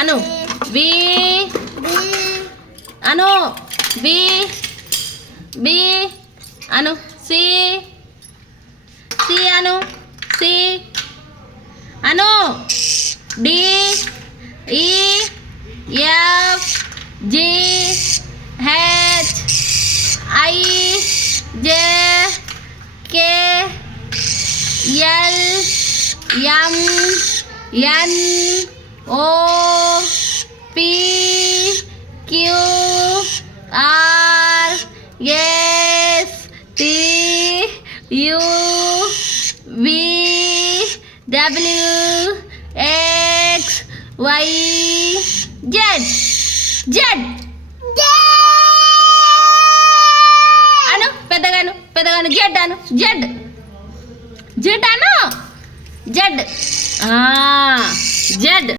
అను V అను B B అను C C అను సి అను D E F G H I J K L M N O P Q R S T U V W X Y Z Z అను పెద్దగాను పెద్దగాను Z అను Z Z అను Z Z